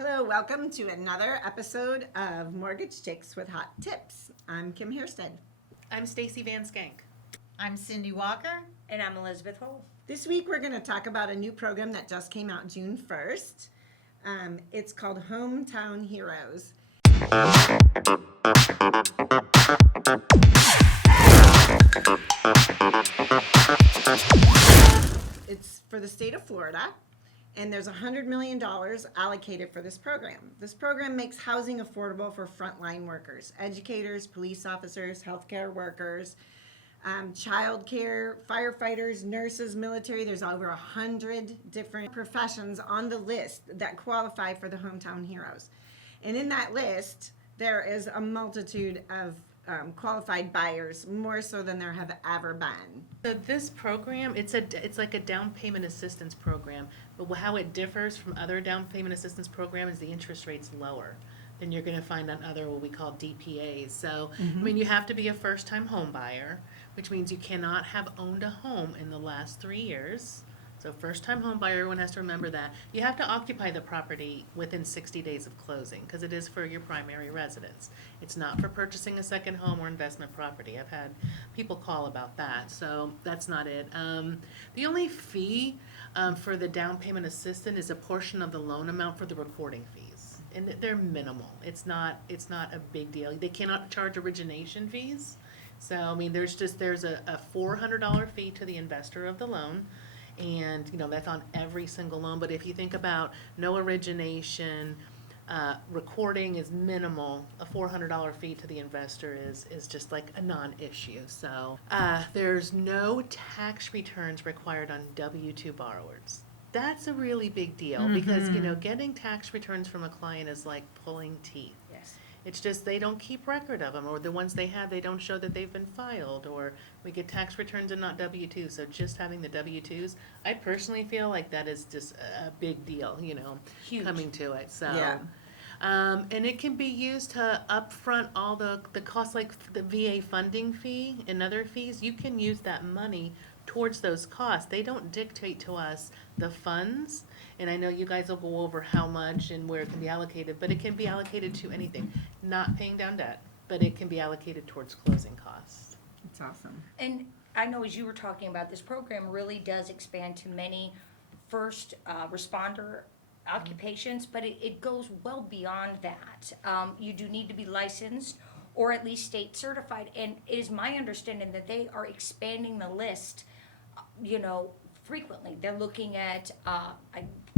Hello, welcome to another episode of Mortgage Chicks with Hot Tips. I'm Kim Hairsted. I'm Stacey Van Skank. I'm Cindy Walker. And I'm Elizabeth Hole. This week we're going to talk about a new program that just came out June 1st. It's called Hometown Heroes. It's for the state of Florida, and there's $100 million allocated for this program. This program makes housing affordable for frontline workers, educators, police officers, healthcare workers, childcare, firefighters, nurses, military. There's over 100 different professions on the list that qualify for the Hometown Heroes. And in that list, there is a multitude of qualified buyers, more so than there have ever been. So this program, it's like a down payment assistance program, but how it differs from other down payment assistance programs is the interest rate's lower than you're going to find on other what we call DPAs. So, I mean, you have to be a first-time home buyer, which means you cannot have owned a home in the last 3 years. So first-time home buyer, everyone has to remember that. You have to occupy the property within 60 days of closing because it is for your primary residence. It's not for purchasing a second home or investment property. I've had people call about that, so that's not it. The only fee for the down payment assistant is a portion of the loan amount for the recording fees, and they're minimal. It's not a big deal. They cannot charge origination fees. So, I mean, there's a $400 fee to the investor of the loan. And, that's on every single loan. But if you think about no origination, recording is minimal. A $400 fee to the investor is just like a non-issue. So there's no tax returns required on W-2 borrowers. That's a really big deal because, getting tax returns from a client is like pulling teeth. Yes. It's just they don't keep record of them, or the ones they have, they don't show that they've been filed, or we get tax returns and not W-2s. So just having the W-2s, I personally feel like that is just a big deal, Huge. coming to it. So, Yeah. And it can be used to upfront all the costs, like the VA funding fee and other fees. You can use that money towards those costs. They don't dictate to us the funds. And I know you guys will go over how much and where it can be allocated, but it can be allocated to anything. Not paying down debt, but it can be allocated towards closing costs. It's awesome. And I know as you were talking about, this program really does expand to many first responder occupations, but it goes well beyond that. You do need to be licensed or at least state certified. And it is my understanding that they are expanding the list, frequently. They're looking at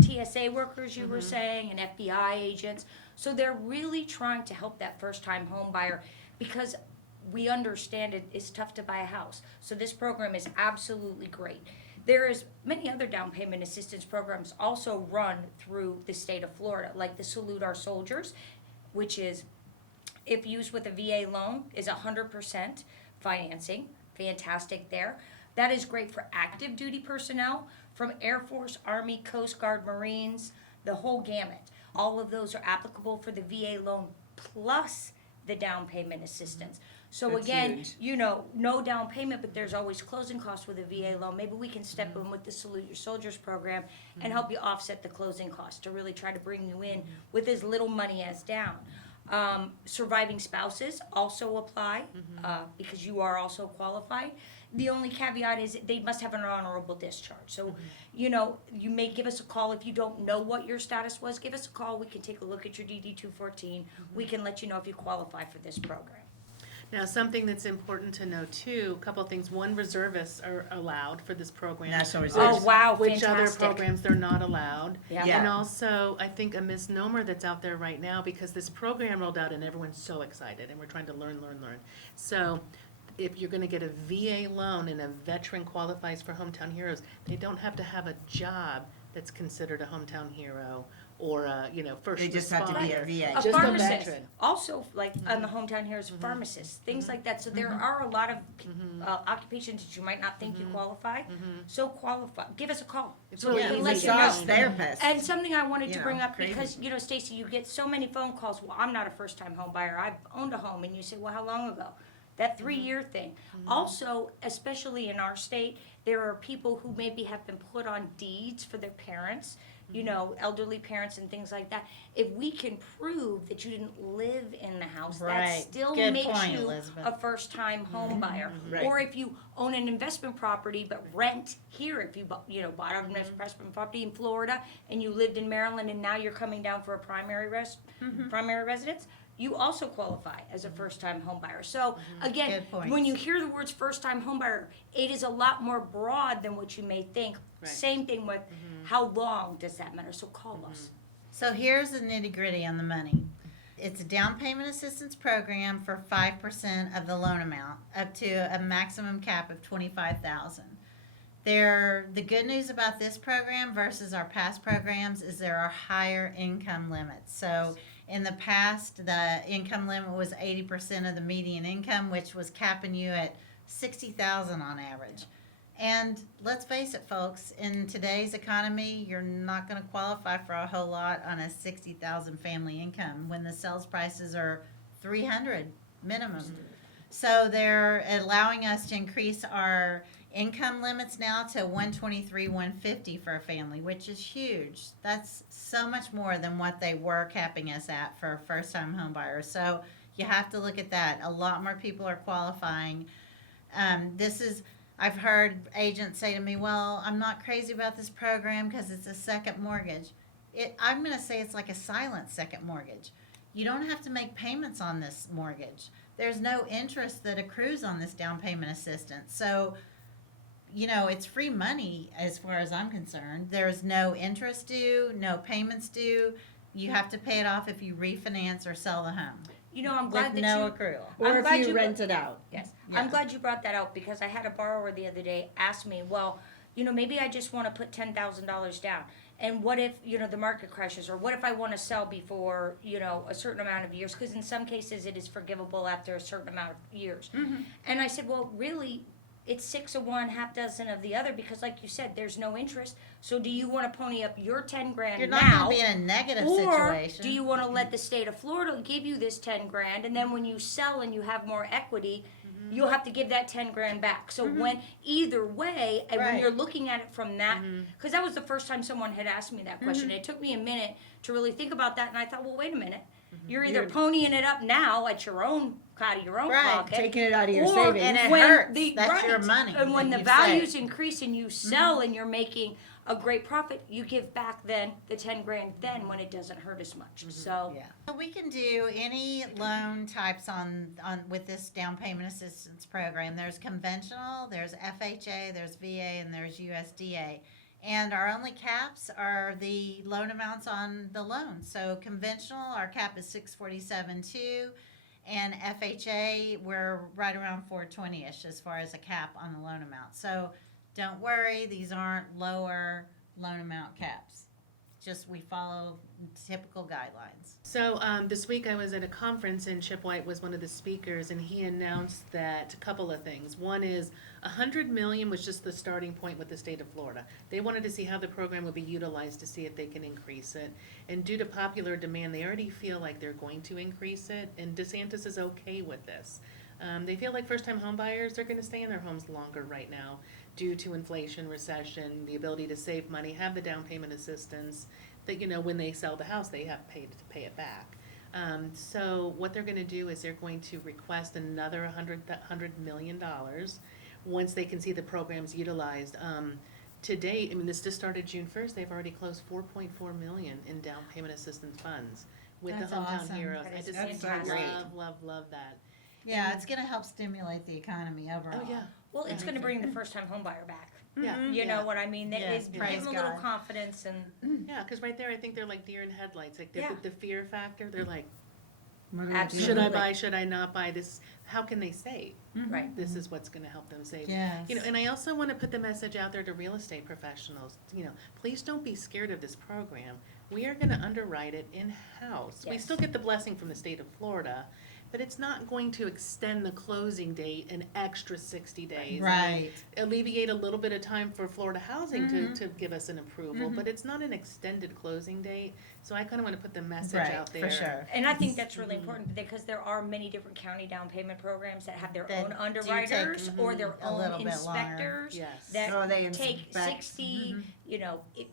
TSA workers, you were saying, and FBI agents. So they're really trying to help that first-time home buyer because we understand it's tough to buy a house. So this program is absolutely great. There is many other down payment assistance programs also run through the state of Florida, like the Salute Our Soldiers, which is, if used with a VA loan, is 100% financing. Fantastic there. That is great for active duty personnel from Air Force, Army, Coast Guard, Marines, the whole gamut. All of those are applicable for the VA loan plus the down payment assistance. So That's again, huge. no down payment, but there's always closing costs with a VA loan. Maybe we can step in with the Salute Your Soldiers program and help you offset the closing costs to really try to bring you in with as little money as down. Surviving spouses also apply because you are also qualified. The only caveat is they must have an honorable discharge. So, you may give us a call if you don't know what your status was. Give us a call. We can take a look at your DD-214. We can let you know if you qualify for this program. Now, something that's important to know too, a couple of things. One, reservists are allowed for this program. National Reservists. Oh, wow, Which other fantastic. programs they're not allowed. Yeah. Yeah. And also, I think a misnomer that's out there right now, because this program rolled out and everyone's so excited and we're trying to learn. So if you're gonna get a VA loan and a veteran qualifies for Hometown Heroes, they don't have to have a job that's considered a Hometown Hero or a, first responder. They just have to be a VA. A Just a pharmacist, veteran. also like on the Hometown Heroes, pharmacists, things like that. So there are a lot of occupations that you might not think you qualify. So qualify. Give us a call. It's So really we can easy let to you Massage know. therapist. And something I wanted to You bring know, up crazy. because Stacey, you get so many phone calls. Well, I'm not a first-time home buyer. I've owned a home, and you say, well, how long ago? that 3-year thing. Also, especially in our state, there are people who maybe have been put on deeds for their parents, you know, elderly parents and things like that. If we can prove that you didn't live in the house, that Right. still Good makes point, you Elizabeth. a first-time home buyer. Right. Or if you own an investment property but rent here, if you bought an investment property in Florida and you lived in Maryland and now you're coming down for a primary residence, you also qualify as a first-time home buyer. So again, Good points. when you hear the words first-time home buyer, it is a lot more broad than what you may think. Right. Same thing with how long does that matter? So call us. So here's the nitty gritty on the money. It's a down payment assistance program for 5% of the loan amount, up to a maximum cap of $25,000. The good news about this program versus our past programs is there are higher income limits. So in the past, the income limit was 80% of the median income, which was capping you at $60,000 on average. And let's face it, folks, in today's economy, you're not going to qualify for a whole lot on a $60,000 family income when the sales prices are $300 minimum. So they're allowing us to increase our income limits now to $123,000, $150,000 for a family, which is huge. That's so much more than what they were capping us at for first-time home buyers. So you have to look at that. A lot more people are qualifying. I've heard agents say to me, well, I'm not crazy about this program because it's a second mortgage. I'm going to say it's like a silent second mortgage. You don't have to make payments on this mortgage. There's no interest that accrues on this down payment assistance. So, you know, it's free money as far as I'm concerned. There's no interest due, no payments due. You have to pay it off if you refinance or sell the home You know, I'm with glad that no you. accrual. Or I'm if glad you you- rent it out. Yes, Yeah. I'm glad you brought that out because I had a borrower the other day ask me, well, you know, maybe I just want to put $10,000 down. And what if, you know, the market crashes? Or what if I want to sell before, you know, a certain amount of years? Because in some cases it is forgivable after a certain amount of years. And I said, well, really, it's 6 of one, half dozen of the other because like you said, there's no interest. So do you want to pony up your 10 grand You're not now? going to be in a negative Or situation. do you want to let the state of Florida give you this 10 grand and then when you sell and you have more equity, you'll have to give that 10 grand back. So when either way, and when Right. you're looking at it from that, because that was the first time someone had asked me that question. It took me a minute to really think about that, and I thought, well, wait a minute. You're either ponying it up now at your own out of your own Right. pocket, Taking it out of your or savings. And it when hurts. That's your right. money And when that the you values saved. increase and you sell and you're making a great profit, you give back then the 10 grand then when it doesn't hurt as much. So Yeah. So we can do any loan types on with this down payment assistance program. There's conventional, there's FHA, there's VA, and there's USDA. And our only caps are the loan amounts on the loan. So conventional, our cap is 647.2, and FHA, we're right around 420ish as far as a cap on the loan amount. So don't worry, these aren't lower loan amount caps. Just we follow typical guidelines. So this week I was at a conference and Chip White was one of the speakers and he announced that a couple of things. One is $100 million was just the starting point with the state of Florida. They wanted to see how the program would be utilized to see if they can increase it. And due to popular demand, they already feel like they're going to increase it. And DeSantis is okay with this. They feel like first-time home buyers are going to stay in their homes longer right now due to inflation, recession, the ability to save money, have the down payment assistance, that, you know, when they sell the house, they have paid to pay it back. So what they're going to do is they're going to request another $100 million once they can see the programs utilized. To date, I mean, this just started June 1st, they've already closed $4.4 million in down payment assistance funds with That's the Hometown awesome. Heroes. That I is just fantastic. love that. Yeah, it's going to help stimulate the economy overall. Oh, yeah. well, it's going to bring the first-time home buyer back. Yeah. You know what I mean? That Yeah. is give Praise them a little God. confidence and Yeah, because right there, I think they're like deer in headlights. Like Yeah. the fear factor. They're like, Absolutely. should I buy? Should I not buy this? How can they save? right. This is what's going to help them save. Yes. You know, and I also want to put the message out there to real estate professionals. You know, please don't be scared of this program. We are going to underwrite it in-house. We Yes. still get the blessing from the state of Florida, but it's not going to extend the closing date an extra 60 days. I mean, Right. alleviate a little bit of time for Florida Housing to give us an approval, but it's not an extended closing date So I kind of want to put the message Right, out there. for sure. And I think that's really important because there are many different county down payment programs that have their That own do underwriters take, or their a own little bit longer. inspectors Yes. that So they take inspect. 60,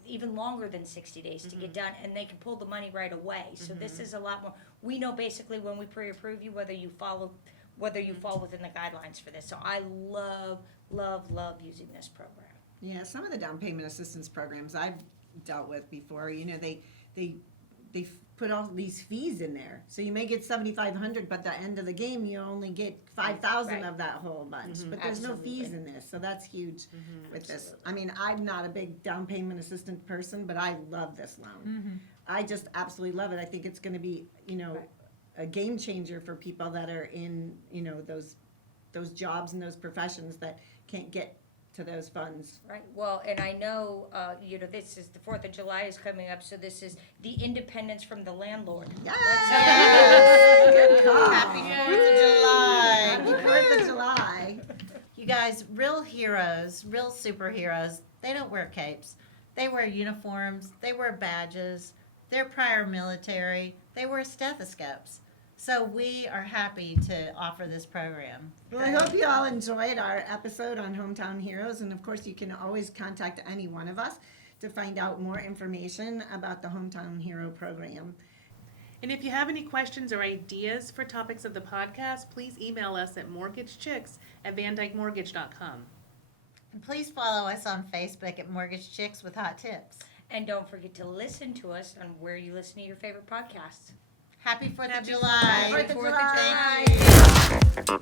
even longer than 60 days to get done, and they can pull the money right away. So this is a lot more. We know basically when we pre-approve you whether you fall within the guidelines for this. So I love using this program. Yeah, some of the down payment assistance programs I've dealt with before, they put all these fees in there. So you may get 7,500, but at the end of the game, you only get 5,000 Right. of that whole bunch. But there's no fees in this, so that's huge with this. I mean, I'm not a big down payment assistant person, but I love this loan. I just absolutely love it. I think it's gonna be, a game changer for people that are in, those jobs and those professions that can't get to those funds. Right, well, and I know, this is, the 4th of July is coming up, so this is the independence from the landlord. Yes! Good call. Happy 4th of July. Happy 4th of July. You guys, real heroes, real superheroes, they don't wear capes. They wear uniforms, they wear badges, they're prior military, they wear stethoscopes. So we are happy to offer this program. Well, I hope you all enjoyed our episode on Hometown Heroes, and of course, you can always contact any one of us to find out more information about the Hometown Hero program. And if you have any questions or ideas for topics of the podcast, please email us at mortgagechicks@vandykemortgage.com. And please follow us on Facebook at Mortgage Chicks with Hot Tips. And don't forget to listen to us on where you listen to your favorite podcasts. Happy 4th of Happy July. 4th of July. Thank you.